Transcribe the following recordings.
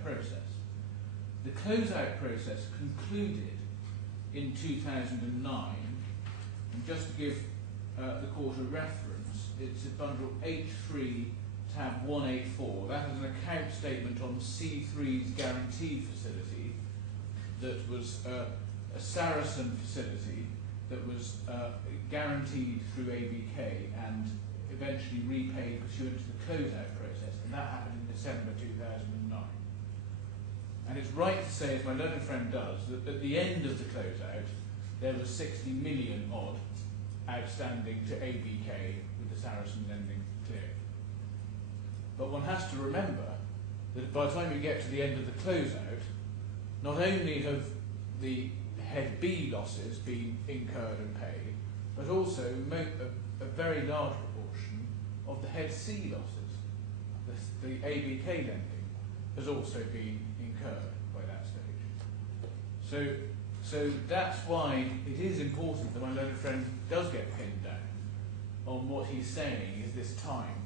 closeout process. The closeout process concluded in 2009, and just to give the court a reference, it's a bundle H3 tab 184. That is an account statement on C3's guarantee facility that was a Sarasin facility that was guaranteed through ABK and eventually repaid pursuant to the closeout process, and that happened in December 2009. And it's right to say, as my learned friend does, that at the end of the closeout there was 60 million odd outstanding to ABK with the Sarasin lending cleared. But one has to remember that by the time you get to the end of the closeout, not only have the head B losses been incurred and paid, but also a very large proportion of the head C losses. The ABK lending has also been incurred by that stage. So that's why it is important that my learned friend does get pinned down on what he's saying is this time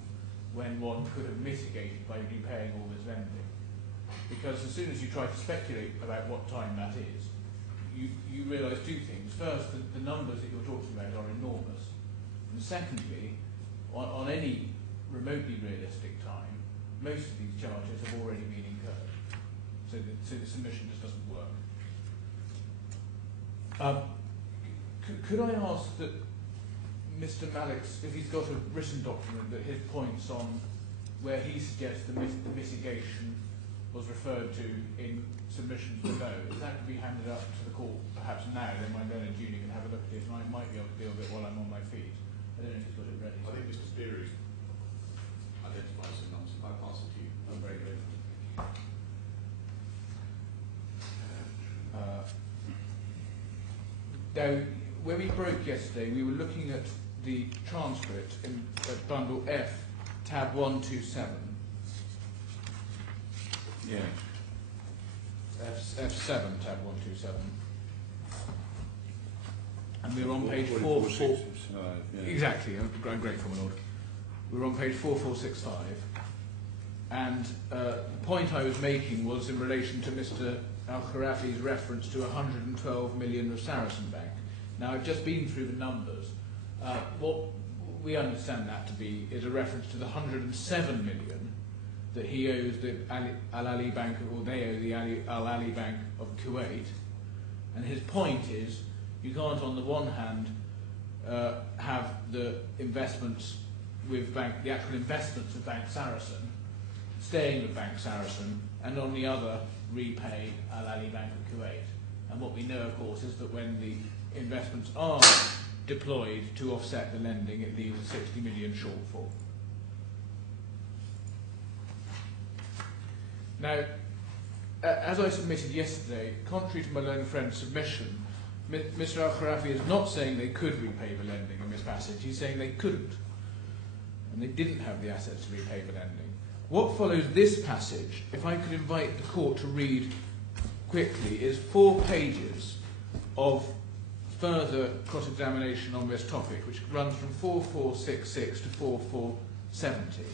when one could have mitigated by repaying all this lending. Because as soon as you try to speculate about what time that is, you realise two things. First, the numbers that you're talking about are enormous. And secondly, on any remotely realistic time, most of these charges have already been incurred. So the submission just doesn't work. Could I ask that Mr. Malik's, if he's got a written document, that his points on where he suggests the mitigation was referred to in submissions below, if that could be handed up to the court perhaps now, then my learned junior can have a look at it and I might be able to deal with it while I'm on my feet. I don't know if he's got it ready. I think Mr. Speary identifies some numbers. I'll pass it to you. I'm very good. Now, when we broke yesterday, we were looking at the transcript in bundle F, tab 127. Yeah. F7, tab 127. And we were on page 446. Exactly, I'm grateful, my lord. We were on page 4465. And the point I was making was in relation to Mr. Al-Khorfi's reference to 112 million of Sarasin Bank. Now, I've just been through the numbers. What we understand that to be is a reference to the 107 million that he owes the Al-Ali Bank, or they owe the Al-Ali Bank of Kuwait. And his point is, you can't on the one hand have the investments with the actual investments of Bank Sarasin staying with Bank Sarasin, and on the other repay Al-Ali Bank of Kuwait. And what we know, of course, is that when the investments are deployed to offset the lending, it leaves a 60 million shortfall. Now, as I submitted yesterday, contrary to my learned friend's submission, Mr. Al-Khorfi is not saying they could repay the lending in this passage, he's saying they couldn't. And they didn't have the assets to repay the lending. What follows this passage, if I could invite the court to read quickly, is 4 pages of further cross-examination on this topic, which runs from 4466 to 4470.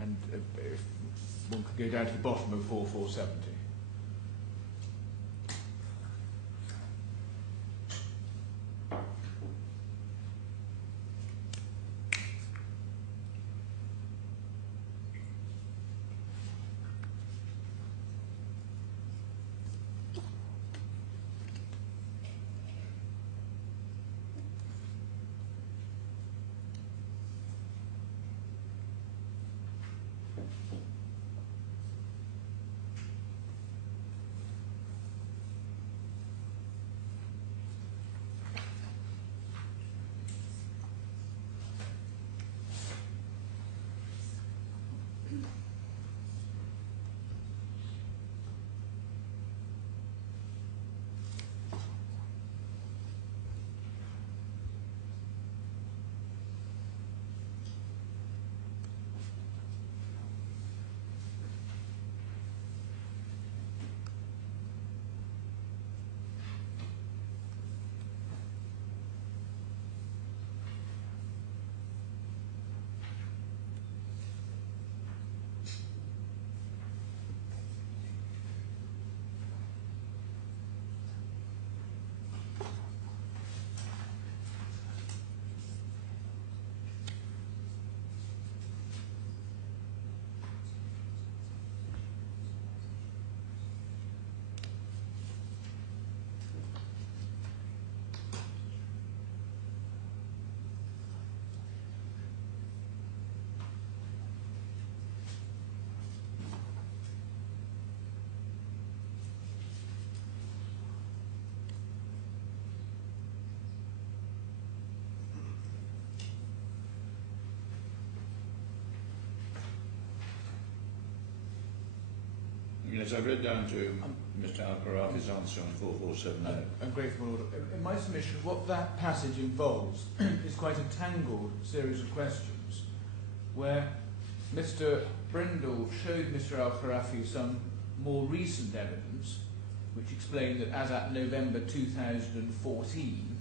And if one could go down to the bottom of 4470. Yes, I've read down to Mr. Al-Khorfi's answer on 4479. I'm grateful. Order. In my submission, what that passage involves is quite a tangled series of questions where Mr. Brindle showed Mr. Al-Khorfi some more recent evidence which explained that as at November 2014,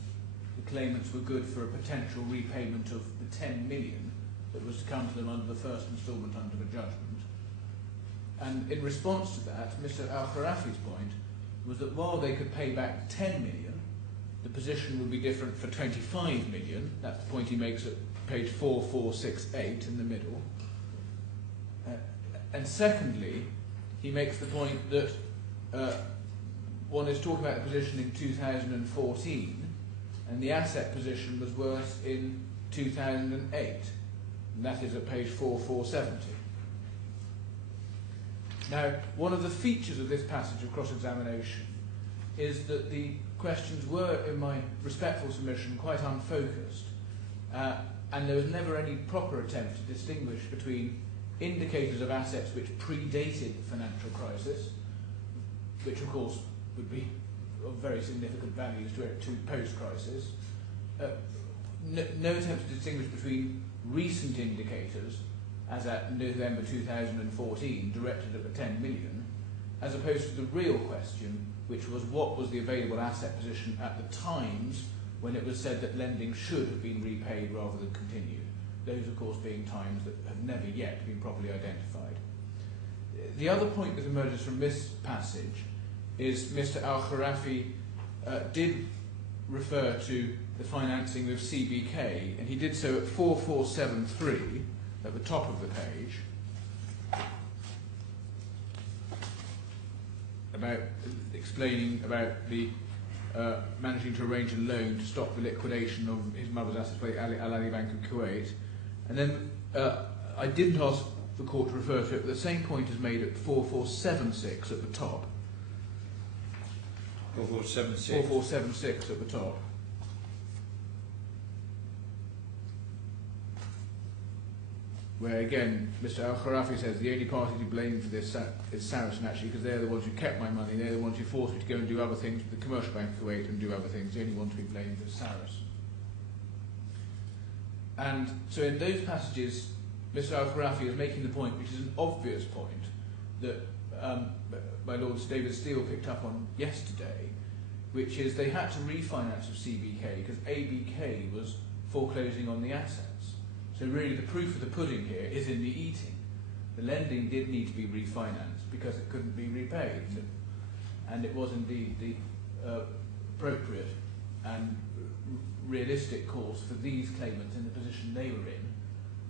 the claimants were good for a potential repayment of the 10 million that was to come to them under the first instalment under the judgment. And in response to that, Mr. Al-Khorfi's point was that while they could pay back 10 million, the position would be different for 25 million. That's the point he makes at page 4468 in the middle. And secondly, he makes the point that one is talking about the position in 2014, and the asset position was worse in 2008, and that is at page 4470. Now, one of the features of this passage of cross-examination is that the questions were, in my respectful submission, quite unfocused, and there was never any proper attempt to distinguish between indicators of assets which predated the financial crisis, which of course would be of very significant values to post-crisis, no attempt to distinguish between recent indicators, as at November 2014, directed at the 10 million, as opposed to the real question, which was what was the available asset position at the times when it was said that lending should have been repaid rather than continued. Those, of course, being times that have never yet been properly identified. The other point that emerges from this passage is Mr. Al-Khorfi did refer to the financing of CBK, and he did so at 4473 at the top of the page, about explaining about the managing to arrange a loan to stop the liquidation of his mother's assets by Alia Bank of Kuwait. And then I didn't ask the court to refer to it, but the same point is made at 4476 at the top. 4476. 4476 at the top. Where again, Mr. Al-Khorfi says the only party to blame for this is Sarasin, actually, because they're the ones who kept my money, they're the ones who forced me to go and do other things with the Commercial Bank of Kuwait and do other things. The only one to be blamed is Sarasin. And so in those passages, Mr. Al-Khorfi is making the point, which is an obvious point, that my Lord David Steele picked up on yesterday, which is they had to refinance with CBK because ABK was foreclosing on the assets. So really the proof of the pudding here is in the eating. The lending did need to be refinanced because it couldn't be repaid. And it was indeed the appropriate and realistic course for these claimants in the position they were in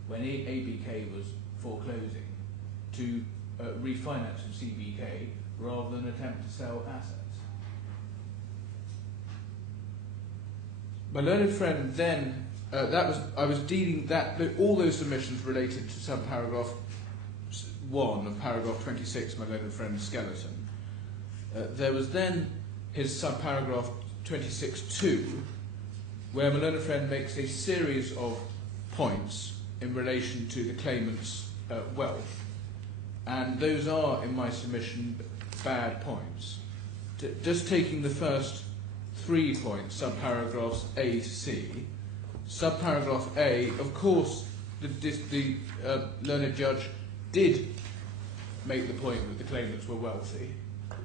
when ABK was foreclosing to refinance with CBK rather than attempt to sell assets. My learned friend then, I was dealing that all those submissions related to subparagraph 1 of paragraph 26, my learned friend's skeleton. There was then his subparagraph 26.2, where my learned friend makes a series of points in relation to the claimant's wealth, and those are, in my submission, bad points. Just taking the first 3 points, subparagraphs A to C. Subparagraph A, of course, the learned judge did make the point that the claimants were wealthy,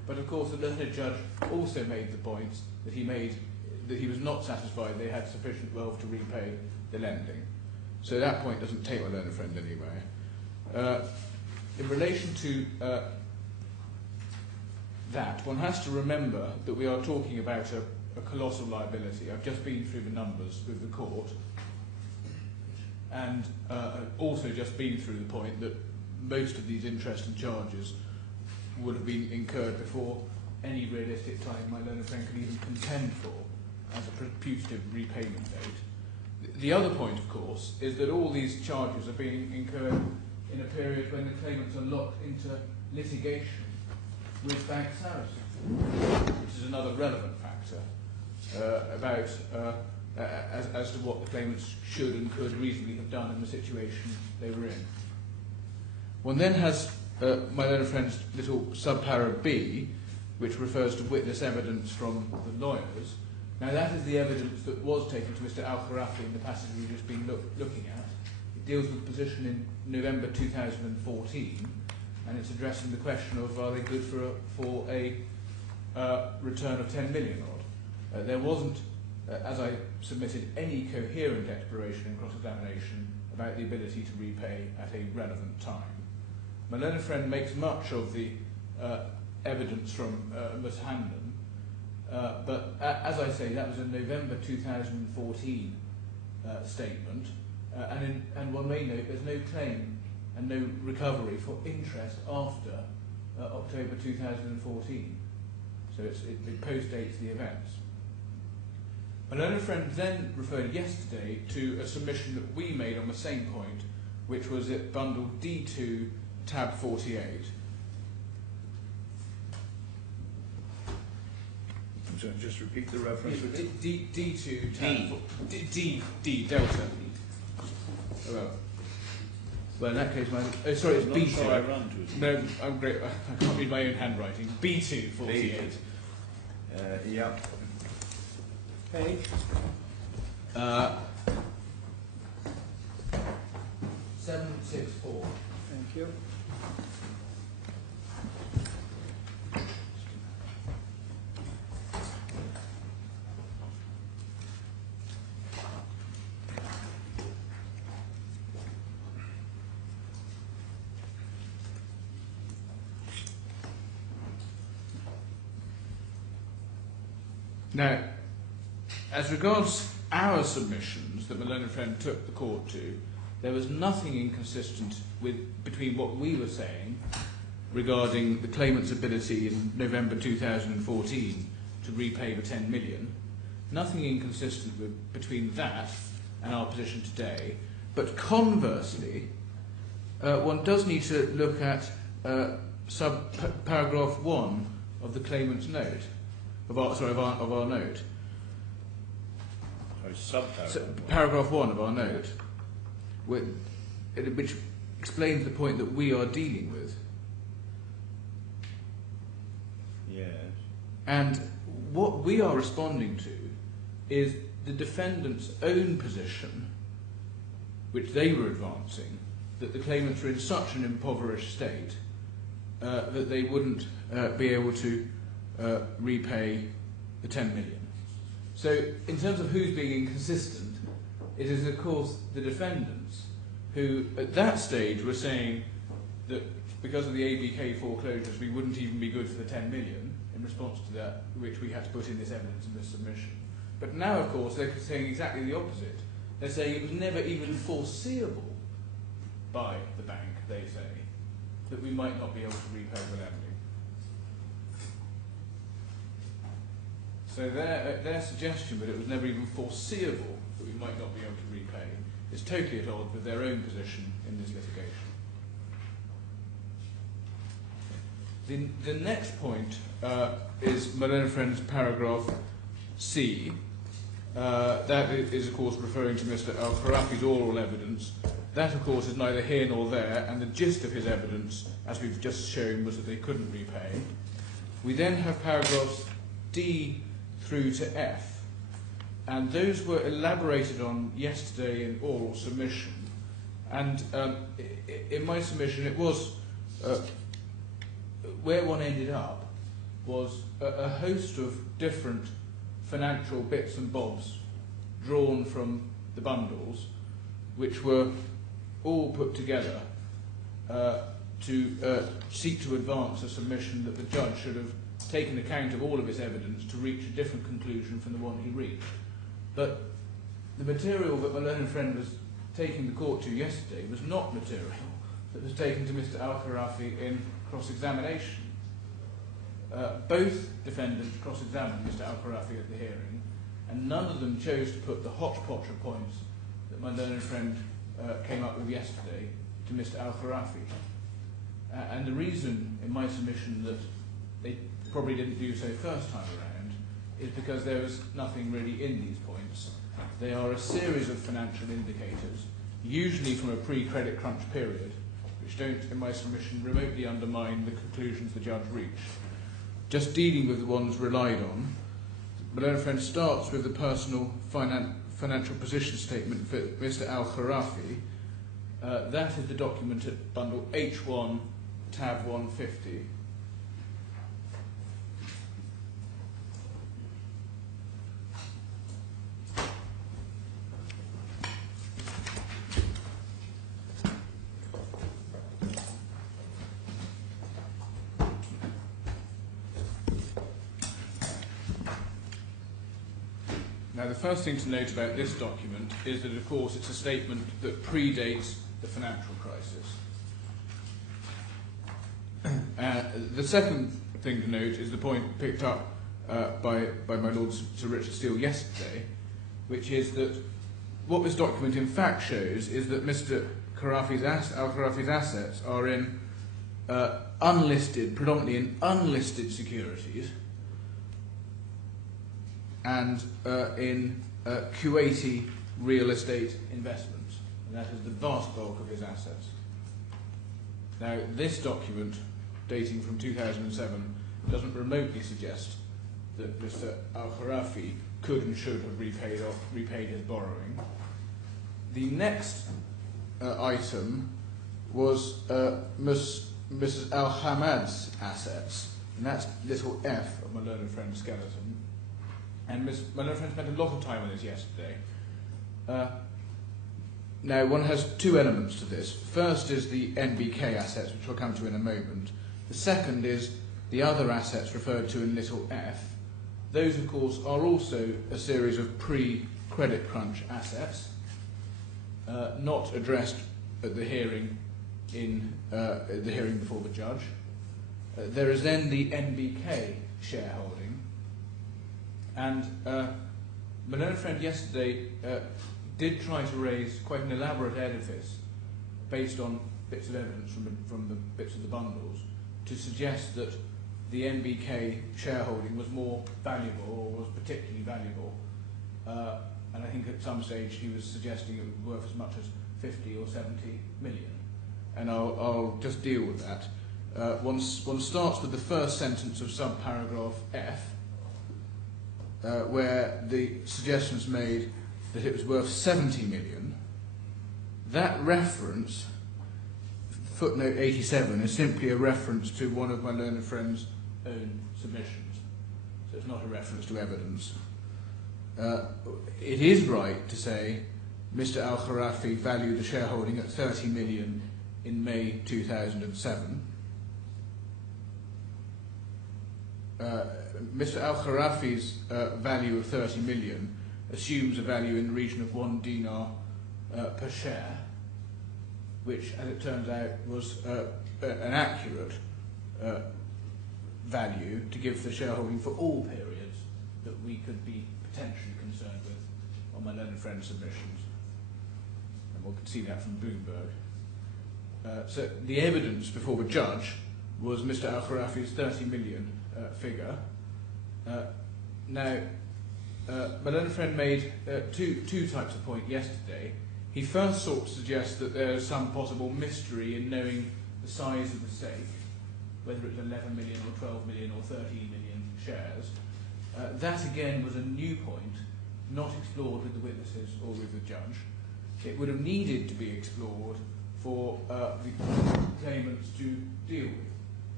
but of course the learned judge also made the point that he was not satisfied they had sufficient wealth to repay the lending. So that point doesn't take my learned friend anywhere. In relation to that, one has to remember that we are talking about a colossal liability. I've just been through the numbers with the court, and also just been through the point that most of these interest and charges would have been incurred before any realistic time my learned friend could even contend for as a putative repayment date. The other point, of course, is that all these charges are being incurred in a period when the claimants are locked into litigation with Bank Sarasin, which is another relevant factor about as to what the claimants should and could reasonably have done in the situation they were in. One then has my learned friend's little subpara B, which refers to witness evidence from the lawyers. Now that is the evidence that was taken to Mr. Al-Khorfi in the passage we've just been looking at. It deals with the position in November 2014, and it's addressing the question of are they good for a return of 10 million odd. There wasn't, as I submitted, any coherent exploration in cross-examination about the ability to repay at a relevant time. My learned friend makes much of the evidence from Ms. Hamdan, but as I say, that was a November 2014 statement, and one may note there's no claim and no recovery for interest after October 2014. So it postdates the events. My learned friend then referred yesterday to a submission that we made on the same point, which was at bundle D2, tab 48. So just repeat the reference. D2, tab D, delta. Well, in that case, sorry, it's B2. Sure I run to it. No, I'm great. I can't read my own handwriting. B2, 48. Yeah. Page. 764. Thank you. Now, as regards our submissions that my learned friend took the court to, there was nothing inconsistent between what we were saying regarding the claimant's ability in November 2014 to repay the 10 million. Nothing inconsistent between that and our position today. But conversely, one does need to look at paragraph 1 of the claimant's note, of our note. Paragraph 1 of our note, which explains the point that we are dealing with. Yes. And what we are responding to is the defendant's own position, which they were advancing, that the claimants were in such an impoverished state that they wouldn't be able to repay the 10 million. So, in terms of who's being inconsistent, it is, of course, the defendants who, at that stage, were saying that because of the ABK foreclosures, we wouldn't even be good for the 10 million in response to that, which we had to put in this evidence in this submission. But now, of course, they're saying exactly the opposite. They're saying it was never even foreseeable by the bank, they say, that we might not be able to repay the lending. So their suggestion that it was never even foreseeable that we might not be able to repay is totally at odds with their own position in this litigation. The next point is my learned friend's paragraph C. That is, of course, referring to Mr. Al-Khorfi's oral evidence. That, of course, is neither here nor there, and the gist of his evidence, as we've just shown, was that they couldn't repay. We then have paragraphs D through to F, and those were elaborated on yesterday in oral submission. And in my submission, it was where one ended up was a host of different financial bits and bobs drawn from the bundles, which were all put together to seek to advance a submission that the judge should have taken account of all of his evidence to reach a different conclusion from the one he reached. But the material that my learned friend was taking the court to yesterday was not material that was taken to Mr. Al-Khorfi in cross-examination. Both defendants cross-examined Mr. Al-Khorfi at the hearing, and none of them chose to put the hodgepodge of points that my learned friend came up with yesterday to Mr. Al-Khorfi. And the reason in my submission that they probably didn't do so first time around is because there was nothing really in these points. They are a series of financial indicators, usually from a pre-credit crunch period, which don't, in my submission, remotely undermine the conclusions the judge reached. Just dealing with the ones relied on, my learned friend starts with the personal financial position statement for Mr. Khorfi. That is the document at bundle H1, tab 150. Now, the first thing to note about this document is that, of course, it's a statement that predates the financial crisis. The second thing to note is the point picked up by my Lord Sir Richard Steele yesterday, which is that what this document in fact shows is that Mr. Khorfi's assets are in predominantly in unlisted securities, and in Kuwaiti real estate investments. And that is the vast bulk of his assets. Now, this document, dating from 2007, doesn't remotely suggest that Mr. Khorfi could and should have repaid his borrowing. The next item was Mrs. Hamad's assets, and that's little f of my learned friend's skeleton. And my learned friend spent a lot of time on this yesterday. Now, one has two elements to this. First is the NBK assets, which we'll come to in a moment. The second is the other assets referred to in little f. Those, of course, are also a series of pre-credit crunch assets, not addressed at the hearing before the judge. There is then the NBK shareholding. And my learned friend yesterday did try to raise quite an elaborate edifice based on bits of evidence from the bits of the bundles to suggest that the NBK shareholding was more valuable, or was particularly valuable. And I think at some stage he was suggesting it was worth as much as 50 or 70 million. And I'll just deal with that. One starts with the first sentence of subparagraph F, where the suggestion is made that it was worth 70 million. That reference, footnote 87, is simply a reference to one of my learned friend's own submissions. So it's not a reference to evidence. It is right to say Mr. Khorfi valued the shareholding at 30 million in May 2007. Mr. Khorfi's value of 30 million assumes a value in the region of 1 dinar per share, which, as it turns out, was an accurate value to give the shareholding for all periods that we could be potentially concerned with on my learned friend's submissions. And we'll see that from Bloomberg. So the evidence before the judge was Mr. Khorfi's 30 million figure. Now, my learned friend made two types of point yesterday. He first sought to suggest that there is some possible mystery in knowing the size of the stake, whether it's 11 million or 12 million or 13 million shares. That again was a new point, not explored with the witnesses or with the judge. It would have needed to be explored for the claimants to deal with.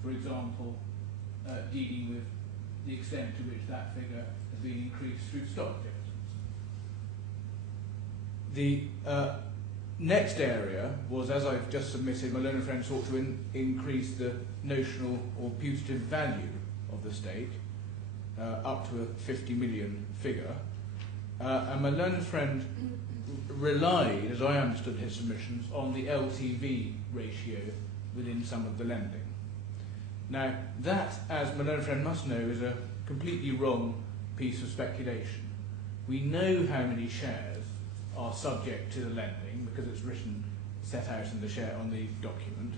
For example, dealing with the extent to which that figure has been increased through stock dividends. The next area was, as I've just submitted, my learned friend sought to increase the notional or putative value of the stake up to a 50 million figure. And my learned friend relied, as I understood his submissions, on the LTV ratio within some of the lending. Now, that, as my learned friend must know, is a completely wrong piece of speculation. We know how many shares are subject to the lending because it's set out in on the document,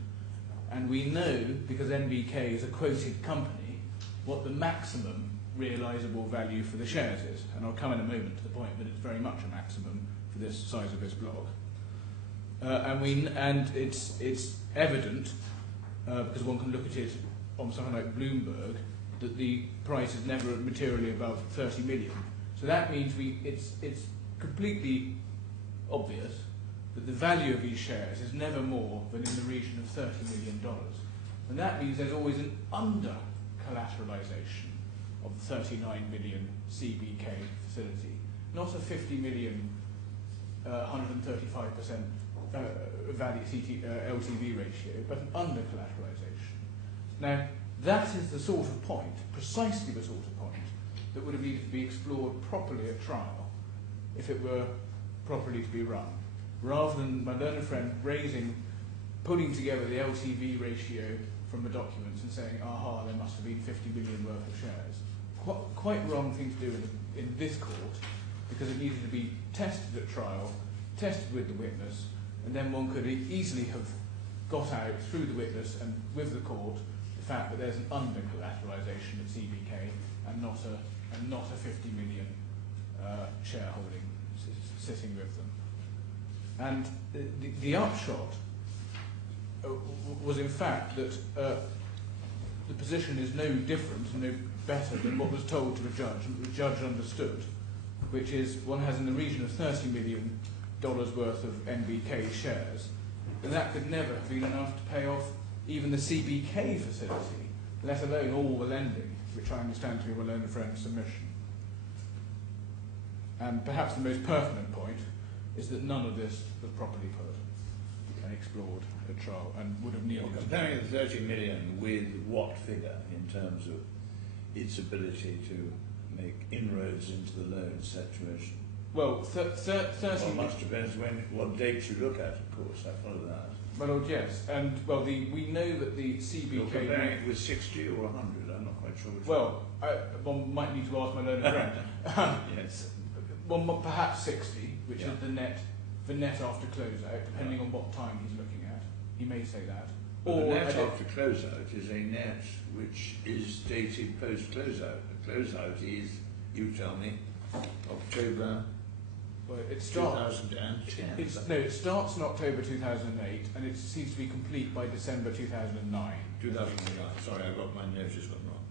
and we know, because NBK is a quoted company, what the maximum realisable value for the shares is. And I'll come in a moment to the point that it's very much a maximum for this size of this block. and it's evident because one can look at it on something like Bloomberg that the price is never materially above 30 million. So that means it's completely obvious that the value of these shares is never more than in the region of $30 million. And that means there's always an under-collateralization of the 39 million CBK facility, not a 50 million 135% value LTV ratio, but an under-collateralization. Now, that is the sort of point, precisely the sort of point, that would have needed to be explored properly at trial if it were properly to be run, rather than my learned friend pulling together the LTV ratio from the documents and saying, aha, there must have been 50 million worth of shares. Quite wrong thing to do in this court, because it needed to be tested at trial, tested with the witness, and then one could easily have got out through the witness and with the court the fact that there's an under-collateralization at CBK and not a 50 million shareholding sitting with them. And the upshot was in fact that the position is no different and no better than what was told to the judge, and the judge understood, which is one has in the region of $30 million worth of NBK shares, and that could never have been enough to pay off even the CBK facility, let alone all the lending, which I understand to be a learned friend's submission. And perhaps the most pertinent point is that none of this was properly put and explored at trial and would have needed. Comparing the 30 million with what figure in terms of its ability to make inroads into the loan situation? Well, 30 Well, much depends what dates you look at, of course. I follow that. My lord, yes, and well, we know that the CBK. You're comparing it with 60 or 100. I'm not quite sure which. Well, one might need to ask my learned friend. Yes. Well, perhaps 60, which Yeah. is the net after closeout, depending on what time he's looking at. He may say that. But the net after closeout is a net which is dated post closeout. The closeout is, you tell me, October. Well, it starts. 2010. It starts in October 2008, and it seems to be complete by December 2009. 2009. Sorry, I got my notice one wrong.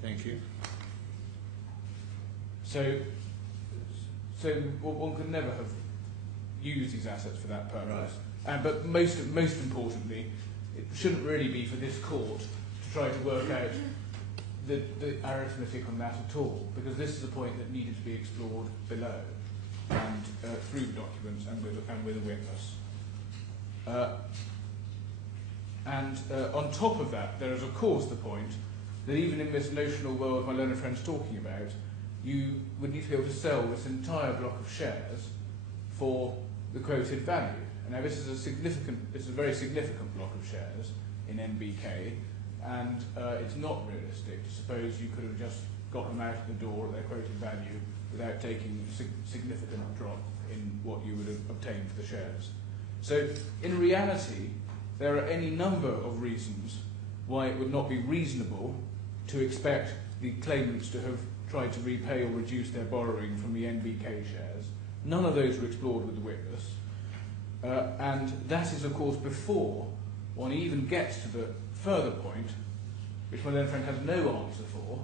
Thank you. So one could never have used these assets for that purpose. Right. But most importantly, it shouldn't really be for this court to try to work out the arithmetic on that at all, because this is a point that needed to be explored below and through the documents and with a witness. On top of that, there is of course the point that even in this notional world my learned friend's talking about, you would need to be able to sell this entire block of shares for the quoted value. And now this is a very significant block of shares in NBK, and it's not realistic to suppose you could have just got them out of the door at their quoted value without taking a significant drop in what you would have obtained for the shares. So in reality, there are any number of reasons why it would not be reasonable to expect the claimants to have tried to repay or reduce their borrowing from the NBK shares. None of those were explored with the witness. And that is, of course, before one even gets to the further point, which my learned friend has no answer for,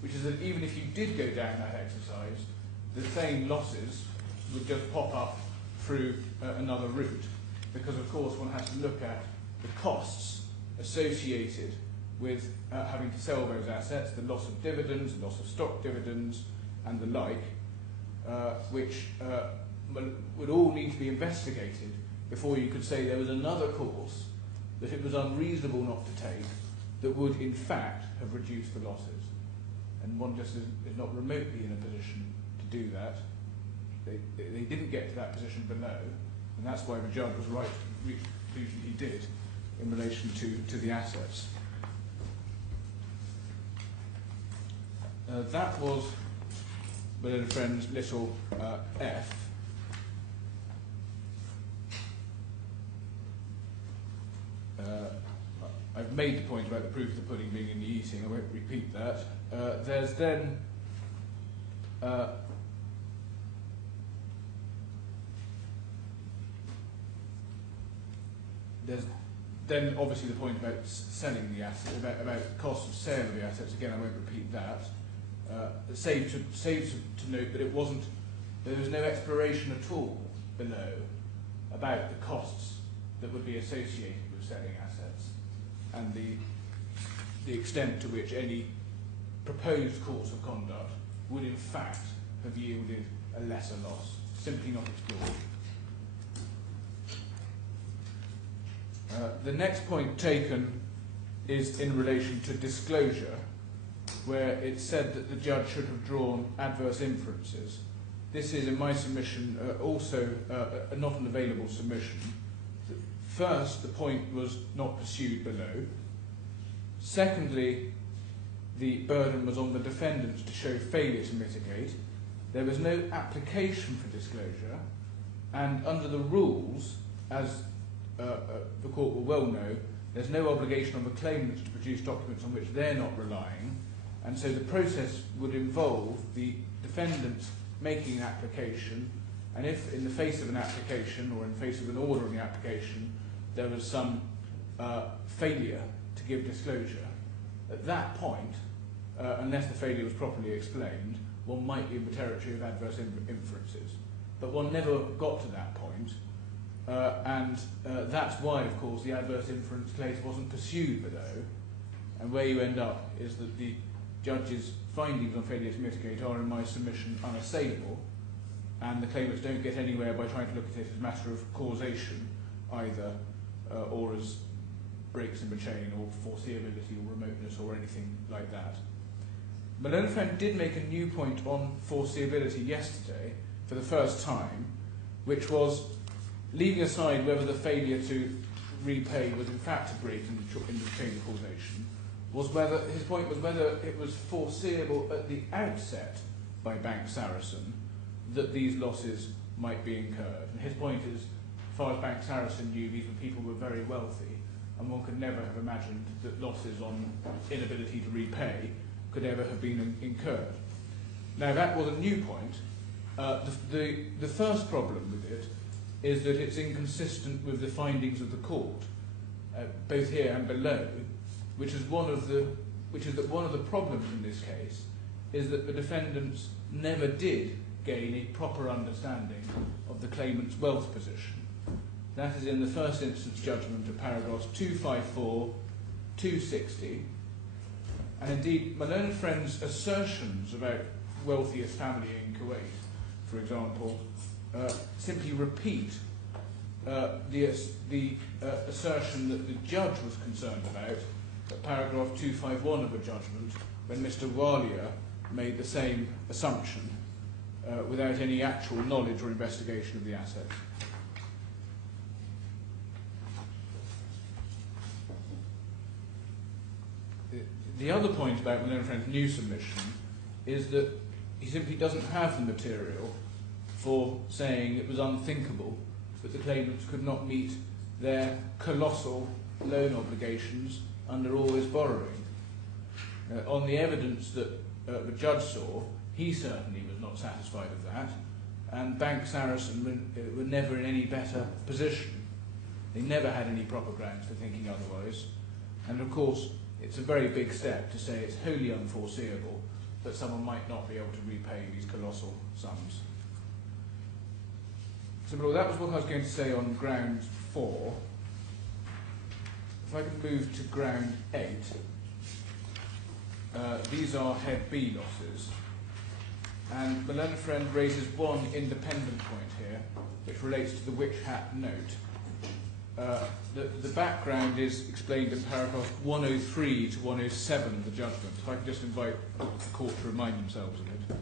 which is that even if you did go down that exercise, the same losses would just pop up through another route. Because, of course, one has to look at the costs associated with having to sell those assets, the loss of dividends, the loss of stock dividends, and the like, which would all need to be investigated before you could say there was another course that it was unreasonable not to take that would in fact have reduced the losses. And one just is not remotely in a position to do that. They didn't get to that position below, and that's why the judge was right to reach the conclusion he did in relation to the assets. That was my learned friend's little F. I've made the point about the proof of the pudding being in the eating. I won't repeat that. There's then there's then obviously the point about selling the asset, about the cost of sale of the assets. Again, I won't repeat that. Save to note that there was no exploration at all below about the costs that would be associated with selling assets and the extent to which any proposed course of conduct would in fact have yielded a lesser loss. Simply not explored. The next point taken is in relation to disclosure, where it said that the judge should have drawn adverse inferences. This is, in my submission, also not an available submission. First, the point was not pursued below. Secondly, the burden was on the defendants to show failure to mitigate. There was no application for disclosure, and under the rules, as the court will well know, there's no obligation on the claimants to produce documents on which they're not relying, and so the process would involve the defendants making an application, and if in the face of an application or in the face of an order on the application there was some failure to give disclosure, at that point, unless the failure was properly explained, one might be in the territory of adverse inferences. But one never got to that point, and that's why, of course, the adverse inference case wasn't pursued below, and where you end up is that the judge's findings on failure to mitigate are, in my submission, unassailable, and the claimants don't get anywhere by trying to look at it as a matter of causation, either, or as breaks in the chain, or foreseeability, or remoteness, or anything like that. Malone Friend did make a new point on foreseeability yesterday, for the first time, which was, leaving aside whether the failure to repay was in fact a break in the chain of causation, was whether his point was whether it was foreseeable at the outset by Bank Sarasin that these losses might be incurred. And his point is, as far as Bank Sarasin knew, these were people who were very wealthy, and one could never have imagined that losses on inability to repay could ever have been incurred. Now that was a new point. The first problem with it is that it's inconsistent with the findings of the court, both here and below, which is that one of the problems in this case is that the defendants never did gain a proper understanding of the claimant's wealth position. That is in the first instance judgment of paragraphs 254, 260, and indeed Malone and Friend's assertions about wealthiest family in Kuwait, for example, simply repeat the assertion that the judge was concerned about at paragraph 251 of the judgment, when Mr. Alia made the same assumption without any actual knowledge or investigation of the assets. The other point about Malone and Friend's new submission is that he simply doesn't have the material for saying it was unthinkable that the claimants could not meet their colossal loan obligations under all this borrowing. On the evidence that the judge saw, he certainly was not satisfied of that, and Bank Sarasin were never in any better position. They never had any proper grounds for thinking otherwise, and of course it's a very big step to say it's wholly unforeseeable that someone might not be able to repay these colossal sums. So well, that was what I was going to say on ground 4. If I could move to ground 8, these are head B losses, and Malone and Friend raises one independent point here, which relates to the witch hat note. The background is explained in paragraphs 103 to 107 of the judgment. If I could just invite the court to remind themselves of it.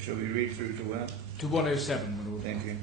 Shall we read through to where? To 107, my lord. Thank you.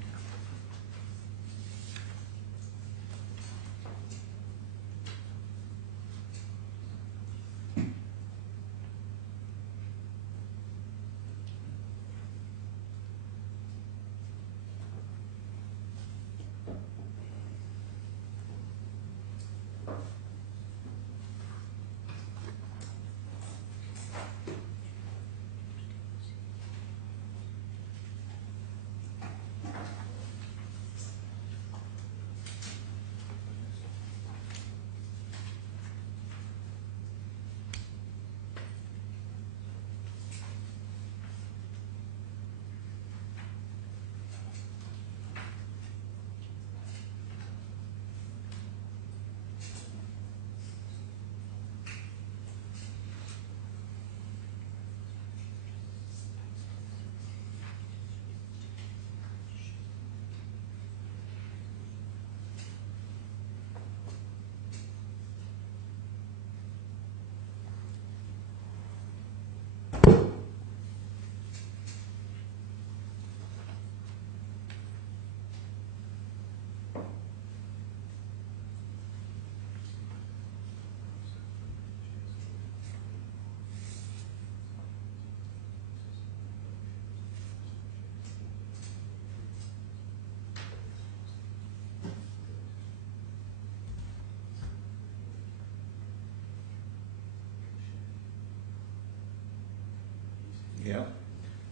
Yeah.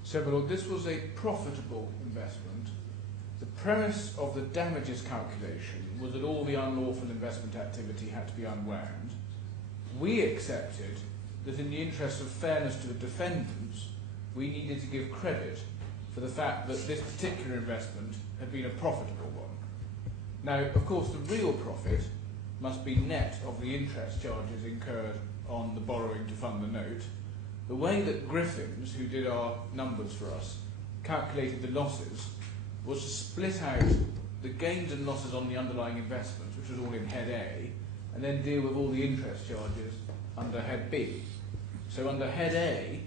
So, my lord, this was a profitable investment. The premise of the damages calculation was that all the unlawful investment activity had to be unwound. We accepted that in the interest of fairness to the defendants, we needed to give credit for the fact that this particular investment had been a profitable one. Now, of course, the real profit must be net of the interest charges incurred on the borrowing to fund the note. The way that Griffins, who did our numbers for us, calculated the losses was to split out the gains and losses on the underlying investments, which was all in Head A, and then deal with all the interest charges under Head B. So under Head A,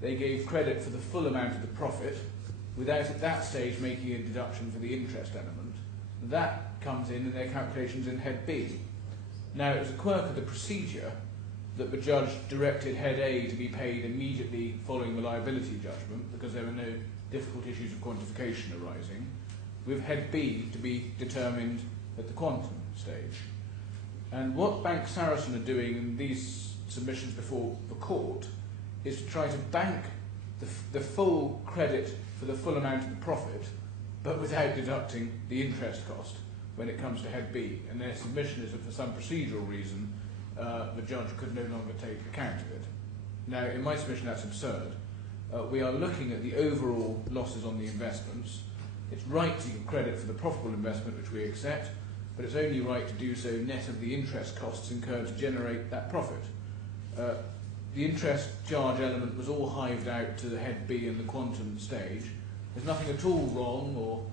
they gave credit for the full amount of the profit, without at that stage making a deduction for the interest element. That comes in their calculations in Head B. Now, it was a quirk of the procedure that the judge directed Head A to be paid immediately following the liability judgment, because there were no difficult issues of quantification arising, with Head B to be determined at the quantum stage. And what Bank Sarasin are doing in these submissions before the court is to try to bank the full credit for the full amount of the profit, but without deducting the interest cost when it comes to Head B. And their submission is that for some procedural reason, the judge could no longer take account of it. Now, in my submission, that's absurd. We are looking at the overall losses on the investments. It's right to give credit for the profitable investment, which we accept, but it's only right to do so net of the interest costs incurred to generate that profit. The interest charge element was all hived out to the Head B and the quantum stage. There's nothing at all wrong or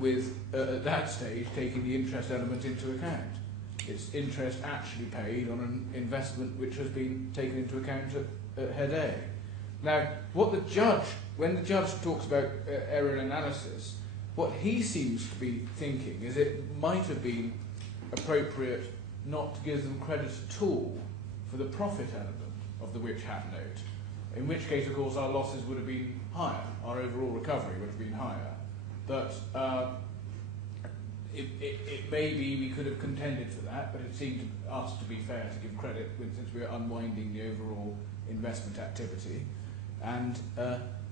with, at that stage, taking the interest element into account. It's interest actually paid on an investment which has been taken into account at Head A. Now, what the judge, when the judge talks about error analysis, what he seems to be thinking is it might have been appropriate not to give them credit at all for the profit element of the witch hat note, in which case, of course, our losses would have been higher, our overall recovery would have been higher. But it may be we could have contended for that, but it seemed to us to be fair to give credit since we were unwinding the overall investment activity. And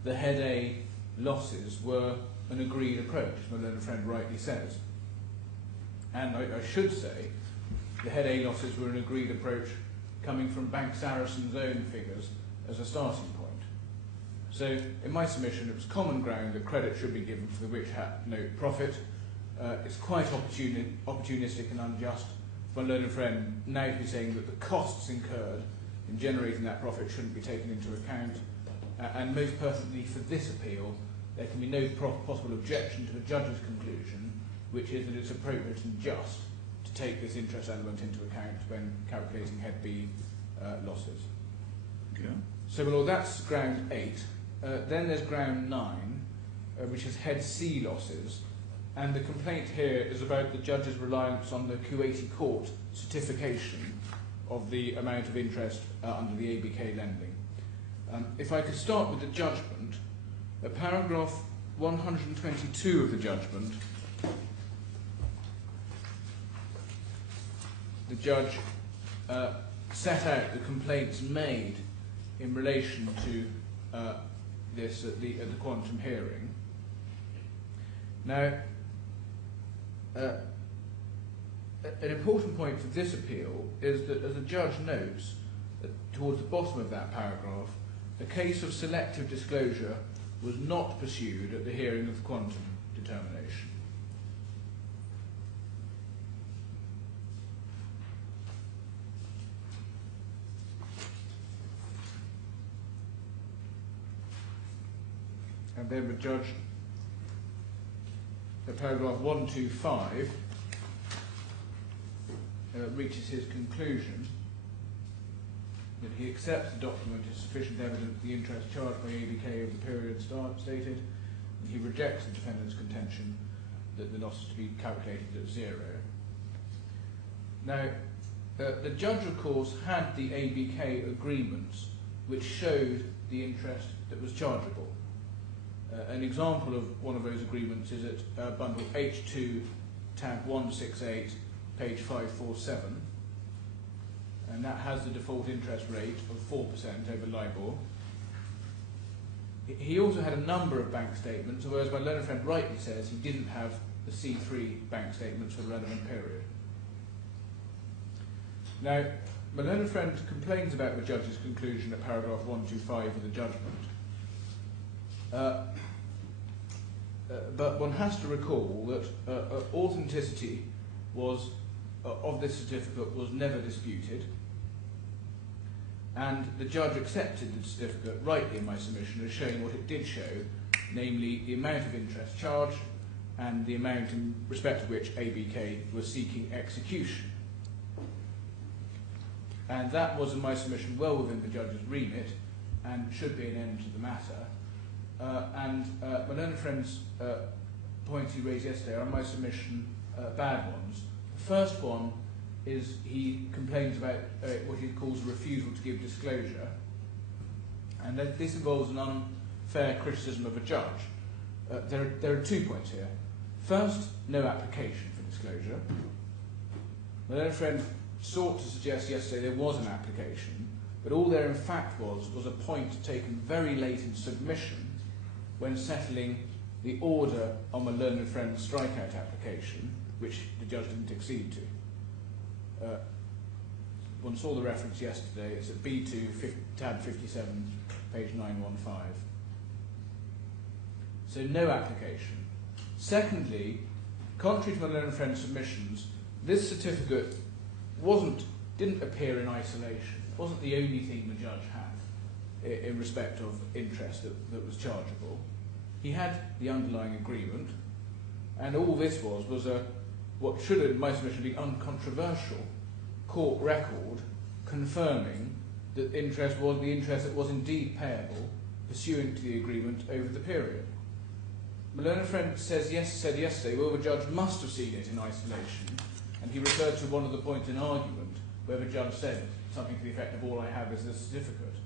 the Head A losses were an agreed approach, as my learned friend rightly says. And I should say, the Head A losses were an agreed approach coming from Bank Sarasin's own figures as a starting point. So, in my submission, it was common ground that credit should be given for the witch hat note profit. It's quite opportunistic and unjust for my learned friend now to be saying that the costs incurred in generating that profit shouldn't be taken into account. And most pertinently for this appeal, there can be no possible objection to the judge's conclusion, which is that it's appropriate and just to take this interest element into account when calculating Head B losses. Yeah. So, my lord, that's ground 8. Then there's ground 9, which is head C losses, and the complaint here is about the judge's reliance on the Kuwaiti court certification of the amount of interest under the ABK lending. If I could start with the judgment, at paragraph 122 of the judgment, the judge set out the complaints made in relation to this at the quantum hearing. Now, an important point for this appeal is that, as the judge notes, towards the bottom of that paragraph, a case of selective disclosure was not pursued at the hearing of the quantum determination. And then the judge, at paragraph 125, reaches his conclusion that he accepts the document as sufficient evidence of the interest charged by ABK over the period stated, and he rejects the defendant's contention that the loss is to be calculated at 0. Now, the judge, of course, had the ABK agreements which showed the interest that was chargeable. An example of one of those agreements is at bundle H2, tab 168, page 547, and that has the default interest rate of 4% over LIBOR. He also had a number of bank statements, although, as my learned friend rightly says, he didn't have the C3 bank statements for the relevant period. Now, my learned friend complains about the judge's conclusion at paragraph 125 of the judgment. But one has to recall that authenticity of this certificate was never disputed, and the judge accepted the certificate rightly in my submission as showing what it did show, namely the amount of interest charged and the amount in respect of which ABK was seeking execution. And that was, in my submission, well within the judge's remit and should be an end to the matter. My learned friend's points he raised yesterday are, in my submission, bad ones. The first one is he complains about what he calls a refusal to give disclosure, and that this involves an unfair criticism of a judge. There are 2 points here. First, no application for disclosure. My learned friend sought to suggest yesterday there was an application, but all there in fact was a point taken very late in submission when settling the order on my learned friend's strikeout application, which the judge didn't accede to. One saw the reference yesterday. It's at B2, tab 57, page 915. So no application. Secondly, contrary to my learned friend's submissions, this certificate didn't appear in isolation. It wasn't the only thing the judge had in respect of interest that was chargeable. He had the underlying agreement, and all this was what should have, in my submission, be uncontroversial court record confirming that interest was the interest that was indeed payable pursuant to the agreement over the period. My learned friend said yesterday, well, the judge must have seen it in isolation, and he referred to one of the points in argument where the judge said something to the effect of all I have is the certificate.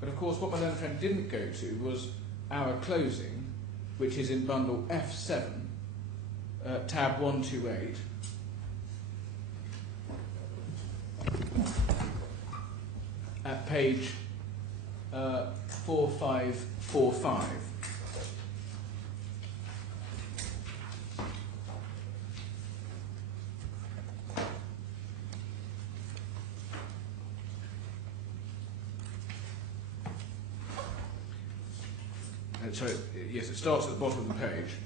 But of course what my learned friend didn't go to was our closing, which is in bundle F7, tab 128, at page 4545. Yes, it starts at the bottom of the page.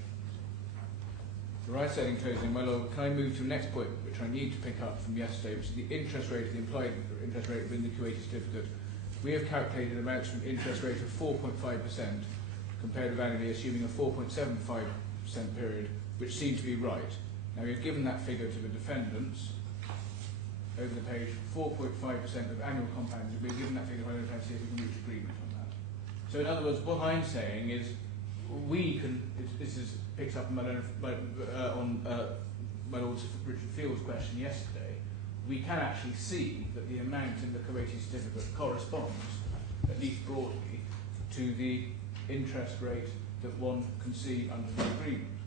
So right saying in closing, my lord, can I move to the next point, which I need to pick up from yesterday, which is the interest rate, the implied interest rate within the Kuwaiti certificate. We have calculated amounts from interest rate of 4.5% compared with annually assuming a 4.75% period, which seemed to be right. Now we've given that figure to the defendants over the page, 4.5% of annual compounds. We've given that figure to the defendants to see if we can reach agreement on that. So in other words, what I'm saying is, we can. This is picks up on my Lord Richard Field's question yesterday. We can actually see that the amount in the Kuwaiti certificate corresponds, at least broadly, to the interest rate that one can see under the agreement.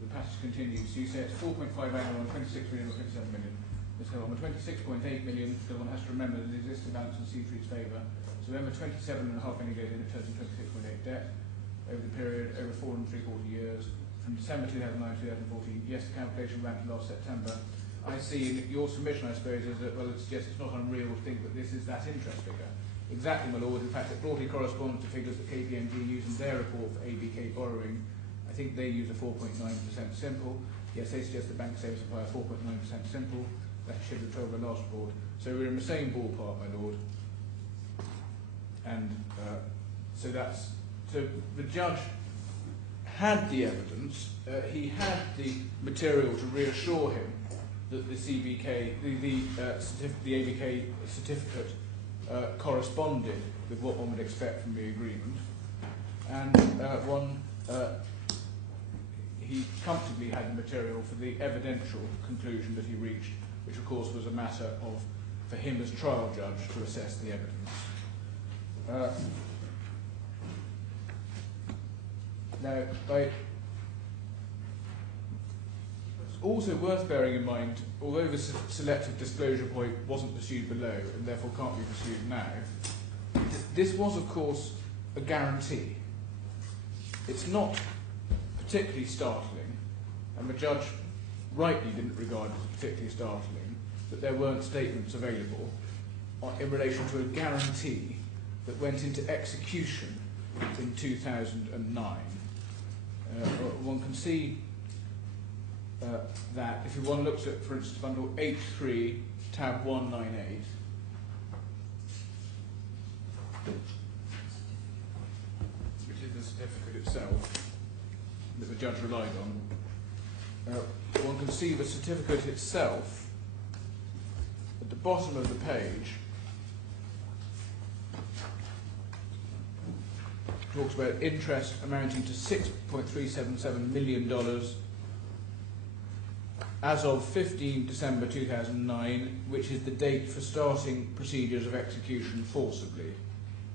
The passage continues. You say it's 4.5 annual on 26 million or 27 million. Let's go on. 26.8 million, because one has to remember that the existing balance in C3's favour. So remember 27.5 million goes in, it turns into 26.8 debt over the period, over 4 3/4 years, from December 2009 to 2014. Yes, the calculation ran to last September. I see in your submission, I suppose, is that, well, it suggests it's not unreal to think that this is that interest figure. Exactly, my Lord. In fact, it broadly corresponds to figures that KPMG use in their report for ABK borrowing. I think they use a 4.9% simple. Yes, they suggest the bank savings apply a 4.9% simple. That should have told the last report. So we're in the same ballpark, my Lord. And so the judge had the evidence. He had the material to reassure him that the CBK, the ABK certificate corresponded with what one would expect from the agreement, and he comfortably had the material for the evidential conclusion that he reached, which of course was a matter of, for him as trial judge, to assess the evidence. Now, it's also worth bearing in mind, although the selective disclosure point wasn't pursued below and therefore can't be pursued now, this was, of course, a guarantee. It's not particularly startling, and the judge rightly didn't regard it as particularly startling, that there weren't statements available in relation to a guarantee that went into execution in 2009. One can see that if one looks at, for instance, bundle H3, tab 198, which is the certificate itself that the judge relied on, one can see the certificate itself at the bottom of the page talks about interest amounting to $6.377 million as of 15 December 2009, which is the date for starting procedures of execution forcibly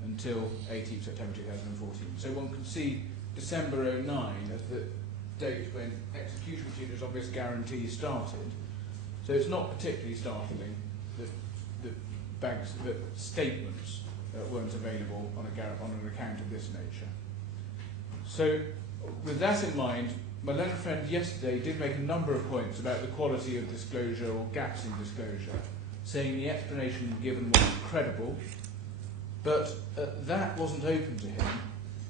until 18 September 2014. So one can see December 2009 as the date when execution procedures of this guarantee started. So it's not particularly startling that statements weren't available on an account of this nature. So with that in mind, my learned friend yesterday did make a number of points about the quality of disclosure or gaps in disclosure, saying the explanation given was credible, but that wasn't open to him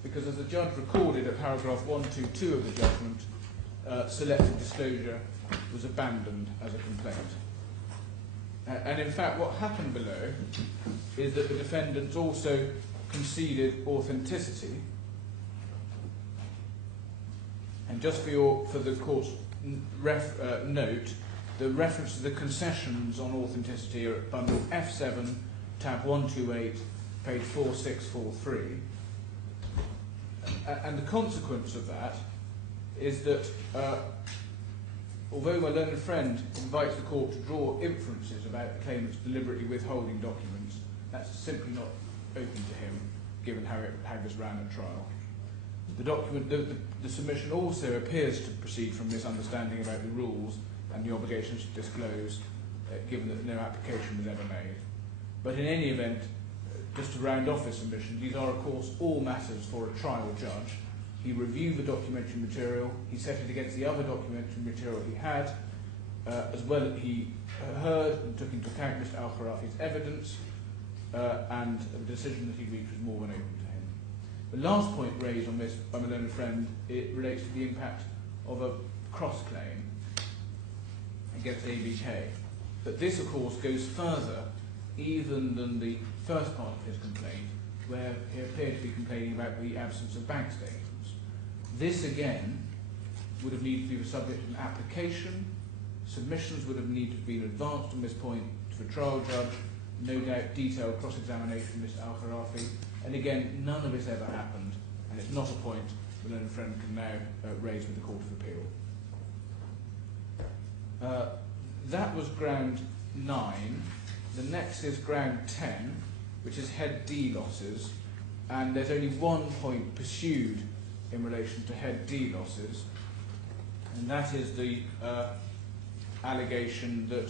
because, as the judge recorded at paragraph 122 of the judgment, selective disclosure was abandoned as a complaint. And in fact, what happened below is that the defendants also conceded authenticity. And just for the court's note, the reference to the concessions on authenticity are at bundle F7, tab 128, page 4643. And the consequence of that is that although my learned friend invites the court to draw inferences about the claimant's deliberately withholding documents, that's simply not open to him, given how this ran at trial. The submission also appears to proceed from this understanding about the rules and the obligations to disclose, given that no application was ever made. But in any event, just to round off this submission, these are of course all matters for a trial judge. He reviewed the documentary material, he set it against the other documentary material he had, as well as he heard and took into account Mr. Al-Khorfi's evidence, and the decision that he reached was more than open to him. The last point raised on this by my learned friend, it relates to the impact of a cross-claim against ABK. But this, of course, goes further even than the first part of his complaint, where he appeared to be complaining about the absence of bank statements. This, again, would have needed to be the subject of an application. Submissions would have needed to be advanced on this point to the trial judge, no doubt detailed cross-examination of Mr. Al-Khorfi, And again, none of this ever happened, and it's not a point the learned friend can now raise with the Court of Appeal. That was ground 9. The next is ground 10, which is head D losses, and there's only one point pursued in relation to head D losses, and that is the allegation that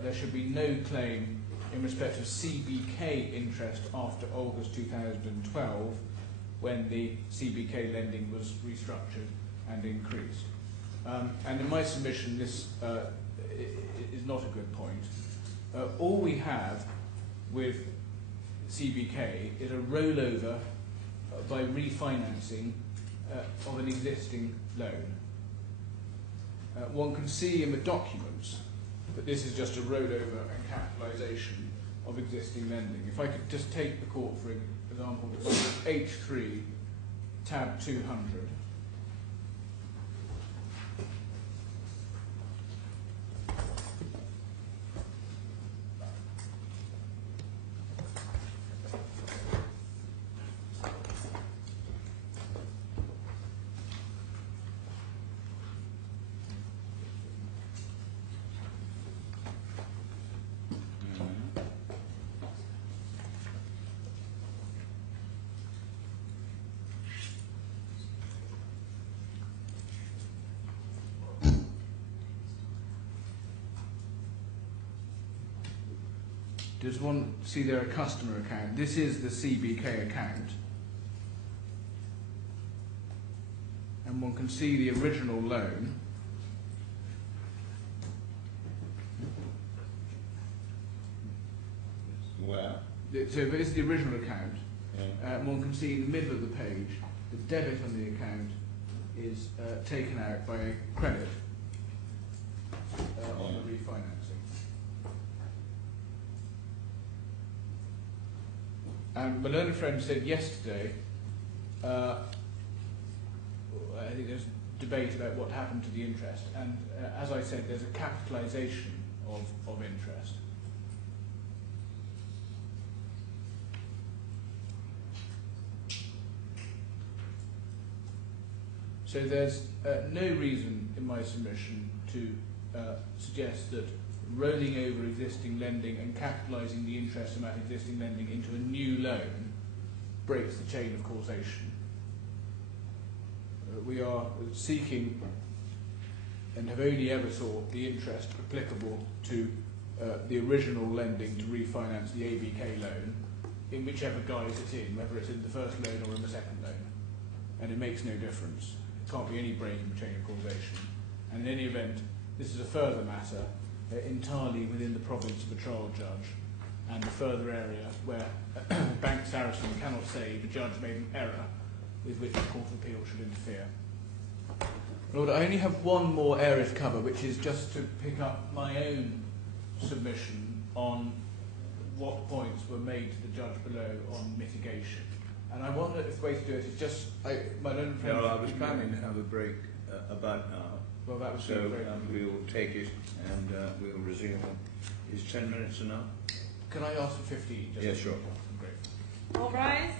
there should be no claim in respect of CBK interest after August 2012, when the CBK lending was restructured and increased. And in my submission, this is not a good point. All we have with CBK is a rollover by refinancing of an existing loan. One can see in the documents that this is just a rollover and capitalisation of existing lending. If I could just take the court, for example, H3, tab 200. Does one see there a customer account? This is the CBK account. And one can see the original loan. Where? So this is the original account. Yeah. And one can see in the middle of the page, the debit on the account is taken out by a credit on the refinancing. And my learned friend said yesterday, I think there's debate about what happened to the interest, and as I said, there's a capitalisation of interest. So there's no reason in my submission to suggest that rolling over existing lending and capitalising the interest from that existing lending into a new loan breaks the chain of causation. We are seeking and have only ever sought the interest applicable to the original lending to refinance the ABK loan in whichever guise it's in, whether it's in the first loan or in the second loan. And it makes no difference. It can't be any break in the chain of causation. And in any event, this is a further matter entirely within the province of a trial judge, and a further area where Bank Sarasin cannot say the judge made an error with which the Court of Appeal should interfere. Lord, I only have one more area to cover, which is just to pick up my own submission on what points were made to the judge below on mitigation. And I wonder if the way to do it is just, my own friend... No, I was planning to have a break about now. Well, that was so we will take it and we will resume. Is 10 minutes enough? Can I ask for 15? Yeah, sure. Great. All rise.